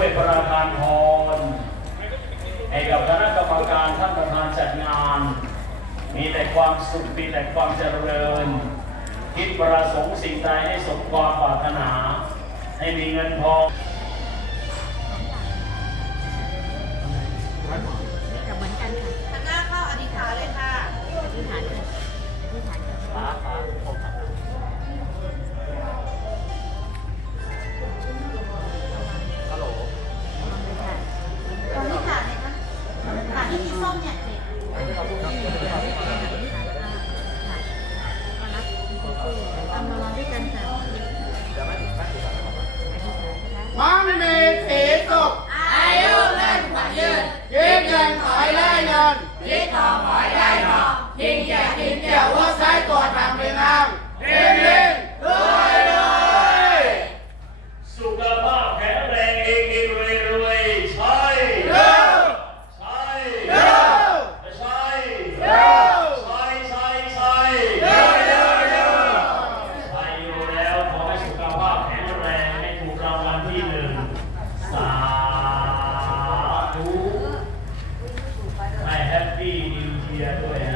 วยประธานพรให้กับคณะกรรมการท่านประธานจัดงาน มีแต่ความสุขมีแต่ความเจริญ คิดประสงค์สิ่งใดให้สมความปรารถนา ให้มีเงินทอง มเนี่ยเจ็ดมั่งมีสีสุขอายุเงินขวัญยืนยิ้มเงินขอยได้เงินคิดทองขอยได้ทอง ธุใ